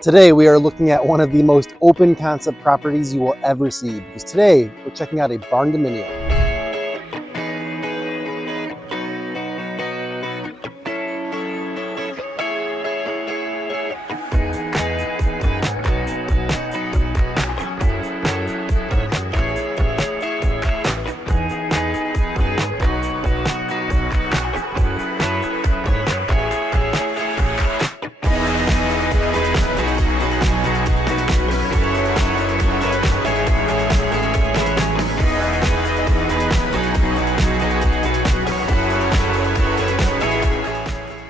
Today we are looking at one of the most open concept properties you will ever see, because today we're checking out a Barndominium.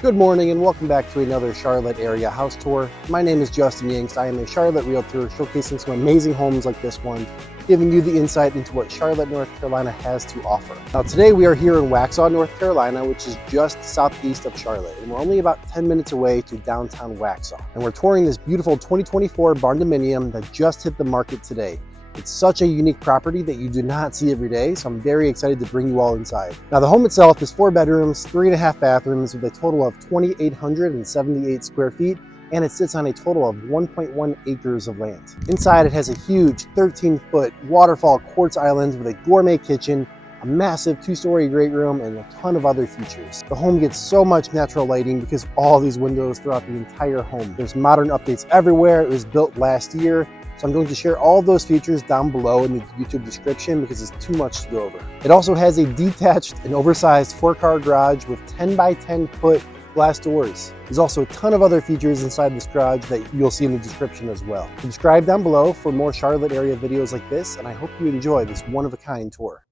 Good morning and welcome back to another Charlotte area house tour. My name is Justin Yanks. I am a Charlotte realtor showcasing some amazing homes like this one, giving you the insight into what Charlotte, North Carolina has to offer. Now today we are here in Waxhaw, North Carolina, which is just southeast of Charlotte, and we're only about 10 minutes away to downtown Waxhaw. And we're touring this beautiful 2024 Barndominium that just hit the market today. It's such a unique property that you do not see every day, so I'm very excited to bring you all inside. Now the home itself is 4 bedrooms, 3.5 bathrooms with a total of 2,878 square feet, and it sits on a total of 1.1 acres of land. Inside it has a huge 13-foot waterfall quartz island with a gourmet kitchen, a massive 2-story great room, and a ton of other features. The home gets so much natural lighting because of all these windows throughout the entire home. There's modern updates everywhere. It was built last year. So I'm going to share all of those features down below in the YouTube description because it's too much to go over. It also has a detached and oversized 4-car garage with 10 by 10 foot glass doors. There's also a ton of other features inside this garage that you'll see in the description as well. Subscribe down below for more Charlotte area videos like this, and I hope you enjoy this one-of-a-kind tour.